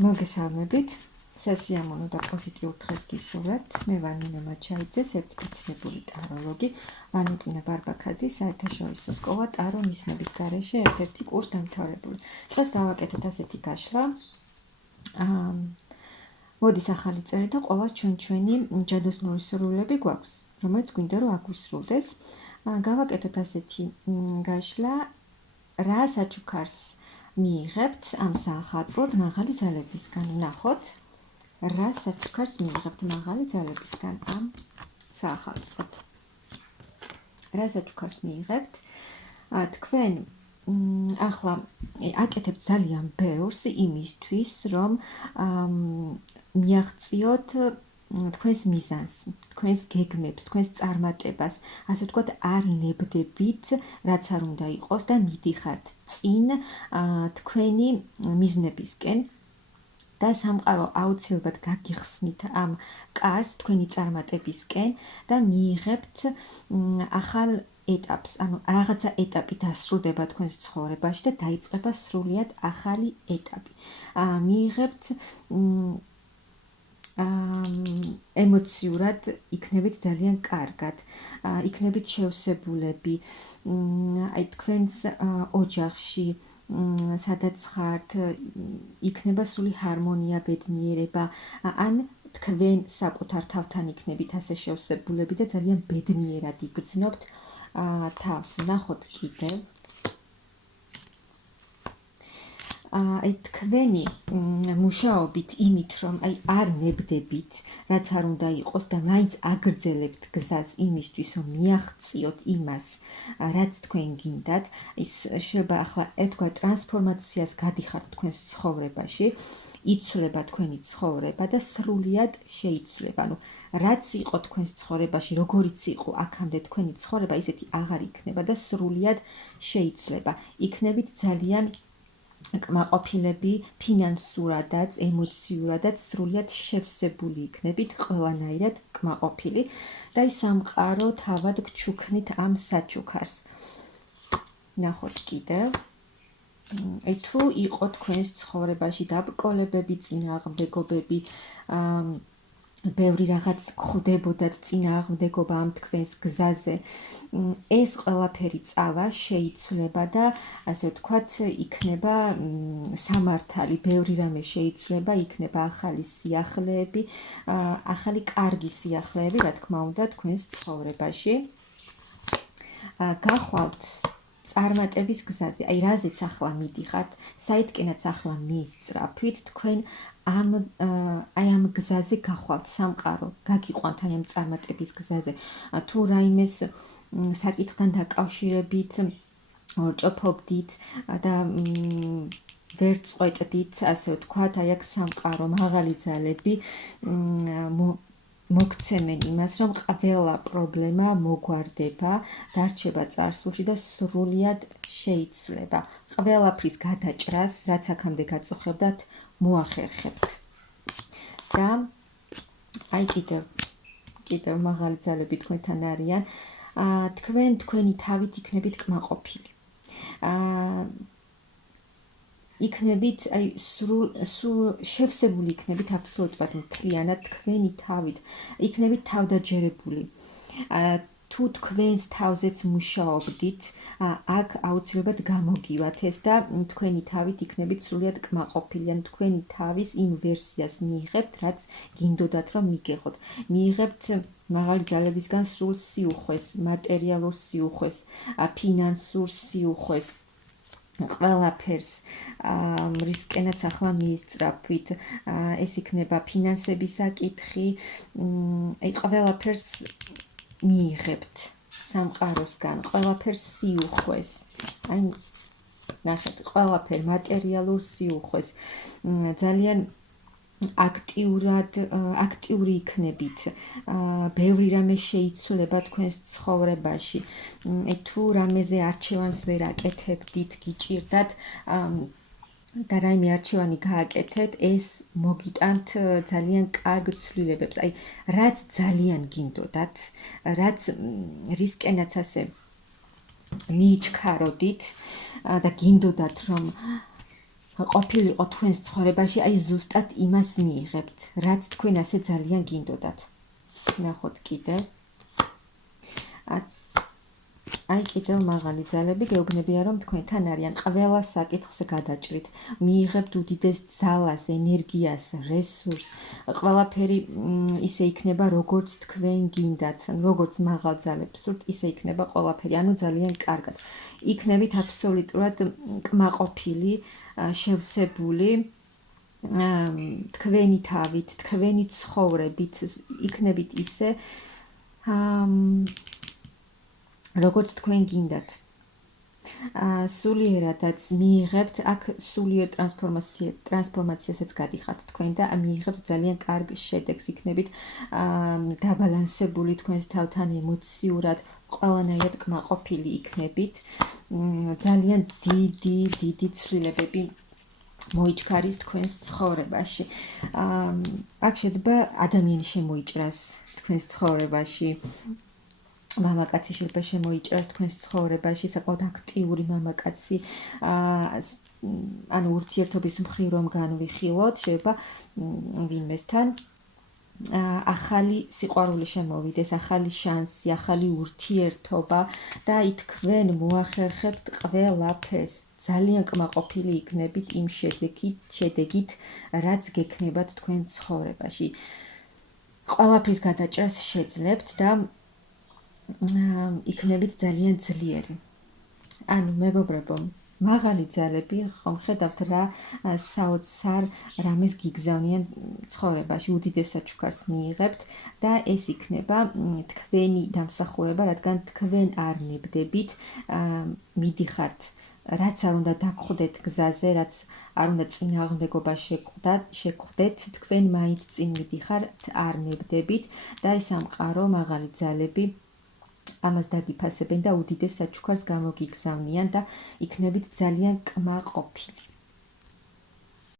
მოგესალმებით. სასიამოვნო და პოზიტიურ დღეს გისურვებთ. მე ვარ ნინო მაჩაიძე, სერტიფიცირებული ტაროლოგი, ვალენტინა ბარბაქაძის საერთაშორისო სკოლა ტარო მისნობის გარეშე ერთ-ერთი კურსდამთავრებული. დღეს გავაკეთოთ ასეთი გაშლა. მოდის ახალი წელი და ყოველს ჩვენი ჯადოსნური სურვილები გვაქვს, რომელიც გვინდა რომ აგვისრულდეს. გავაკეთოთ ასეთი გაშლა, რა საჩუქარს მიიღებთ ამ საახალწლოდ მაღალი ძალებისგან. ვნახოთ, რა საჩუქარს მიიღებთ მაღალი ძალებისგან ამ საახალწლოდ. რა საჩუქარს მიიღებთ? თქვენ ახლა აკეთებთ ძალიან ბევრს იმისთვის, რომ მიაღწიოთ თქვენს მიზანს, თქვენს გეგმებს, თქვენს წარმატებას, ასე ვთქვათ, არ ნებდებით, რაც არ უნდა იყოს და მიდიხართ წინ თქვენი მიზნებისკენ და სამყარო აუცილებლად გაგიხსნით ამ კარს თქვენი წარმატებისკენ და მიიღებთ ახალ ეტაპს, ანუ რაღაცა ეტაპი დასრულდება თქვენს ცხოვრებაში და დაიწყება სრულიად ახალი ეტაპი. მიიღებთ ემოციურად იქნებით ძალიან კარგად, იქნებით შევსებულები, აი თქვენს ოჯახში, სადაც ხართ, იქნება სრული ჰარმონია, ბედნიერება, ან თქვენ საკუთარ თავთან იქნებით ასე შევსებულები და ძალიან ბედნიერად იგრძნობთ თავს. ნახოთ კიდევ. აი თქვენი მუშაობით იმით, რომ აი არ ნებდებით, რაც არ უნდა იყოს და მაინც აგრძელებთ გზას იმისთვის, რომ მიაღწიოთ იმას, რაც თქვენ გინდათ, ის შეიძლება ახლა ერთგვარ ტრანსფორმაციას გადიხართ თქვენს ცხოვრებაში, იცვლება თქვენი ცხოვრება და სრულიად შეიცვლება. ანუ რაც იყო თქვენს ცხოვრებაში, როგორიც იყო აქამდე თქვენი ცხოვრება, ისეთი აღარ იქნება და სრულიად შეიცვლება. იქნებით ძალიან კმაყოფილები, ფინანსურადაც, ემოციურადაც სრულიად შევსებული იქნებით, ყველანაირად კმაყოფილი და ის სამყარო თავად გჩუქნით ამ საჩუქარს. ნახოთ კიდევ. თუ იყო თქვენს ცხოვრებაში დაბრკოლებები, წინააღმდეგობები, ბევრი რაღაც ხვდებოდათ წინააღმდეგობა ამ თქვენს გზაზე, ეს ყველაფერი წავა, შეიცვლება და ასე ვთქვათ, იქნება სამართალი, ბევრი რამე შეიცვლება, იქნება ახალი სიახლეები, ახალი კარგი სიახლეები, რა თქმა უნდა, თქვენს ცხოვრებაში. გახვალთ წარმატების გზაზე, აი რაზეც ახლა მიდიხართ, საიდკენაც ახლა მიისწრაფვით, თქვენ ამ გზაზე გახვალთ, სამყარო გაგიყვანთ აი ამ წარმატების გზაზე. თუ რაიმეს საკითხთან დაკავშირებით ორჭოფობდით და ვერ წყვეტდით, ასე ვთქვათ, აი აქ სამყარო მაღალი ძალები მოგცემენ იმას, რომ ყველა პრობლემა მოგვარდება, დარჩება წარსულში და სრულიად შეიცვლება. ყველაფრის გადაჭრას, რაც აქამდე გაწუხებდათ, მოახერხებთ. და აი კიდევ მაღალი ძალები თქვენთან არიან. თქვენ თქვენი თავით იქნებით კმაყოფილი. იქნებით აი სრულ შევსებული იქნებით აბსოლუტურად მთლიანად თქვენი თავით, იქნებით თავდაჯერებული. თუ თქვენს თავზეც მუშაობდით, აქ აუცილებლად გამოგივათ ეს და თქვენი თავით იქნებით სრულიად კმაყოფილი, ან თქვენი თავის იმ ვერსიას მიიღებთ, რაც გინდოდათ რომ მიგეხოთ. მიიღებთ მაღალი ძალებისგან სრულ სიუხვეს, მატერიალურ სიუხვეს, ფინანსურ სიუხვეს, ყველაფერს, რისკენაც ახლა მიისწრაფვით, ეს იქნება ფინანსების საკითხი, აი ყველაფერს მიიღებთ სამყაროსგან, ყველაფერს სიუხვეს, აი ნახეთ, ყველაფერ მატერიალურ სიუხვეს, ძალიან აქტიური იქნებით, ბევრი რამე შეიცვლება თქვენს ცხოვრებაში. თუ რამეზე არჩევანს ვერ აკეთებდით, გიჭირდათ და რაიმე არჩევანი გააკეთეთ, ეს მოგიტანთ ძალიან კარგ ცვლილებებს. აი, რაც ძალიან გინდოდათ, რაც რისკენაც ასე მიიჩქაროდით და გინდოდათ, რომ ყოფილიყო თქვენს ცხოვრებაში, აი ზუსტად იმას მიიღებთ, რაც თქვენ ასე ძალიან გინდოდათ. ნახოთ კიდე. აი კიდევ მაღალი ძალები გეუბნებიან, რომ თქვენთან არიან, ყველა საკითხს გადაჭრით, მიიღებთ უდიდეს ძალას, ენერგიას, რესურსს, ყველაფერი ისე იქნება, როგორც თქვენ გინდათ, როგორც მაღალ ძალებს სურთ, ისე იქნება ყველაფერი, ანუ ძალიან კარგად. იქნებით აბსოლუტურად კმაყოფილი, შევსებული, თქვენი თავით, თქვენი ცხოვრებით, იქნებით ისე, როგორც თქვენ გინდათ. სულიერადაც მიიღებთ, აქ სულიერ ტრანსფორმაციასაც გადიხართ თქვენ და მიიღებთ ძალიან კარგ შედეგს, იქნებით დაბალანსებული თქვენს თავთან ემოციურად, ყველანაირად კმაყოფილი იქნებით, ძალიან დიდი ცვლილებები მოიჩქარის თქვენს ცხოვრებაში. აქ შეიძლება ადამიანი შემოიჭრას თქვენს ცხოვრებაში, მამაკაცი შეიძლება შემოიჭრას თქვენს ცხოვრებაში, საკმაოდ აქტიური მამაკაცი, ანუ ურთიერთობის მხრივ რომ განვიხილოთ, შეიძლება ვინმესთან ახალი სიყვარული შემოვიდეს, ახალი შანსი, ახალი ურთიერთობა და აი თქვენ მოახერხებთ ყველაფერს. ძალიან კმაყოფილი იქნებით იმ შედეგით, რაც გექნებათ თქვენ ცხოვრებაში. ყველაფრის გადაჭრას შეძლებთ და იქნებით ძალიან ძლიერი. ანუ მეგობრებო, მაღალი ძალები ხომ ხედავთ რა საოცარ რამეს გიგზავნიან ცხოვრებაში, უდიდეს საჩუქარს მიიღებთ და ეს იქნება თქვენი დამსახურება, რადგან თქვენ არ ნებდებით, მიდიხართ რაც არ უნდა დაგხვდეთ გზაზე, რაც არ უნდა წინააღმდეგობა შეგხვდეთ, თქვენ მაინც წინ მიდიხართ, არ ნებდებით და ეს სამყარო მაღალი ძალები ამას დაგიფასებენ და უდიდეს საჩუქარს გამოგიგზავნიან და იქნებით ძალიან კმაყოფილი.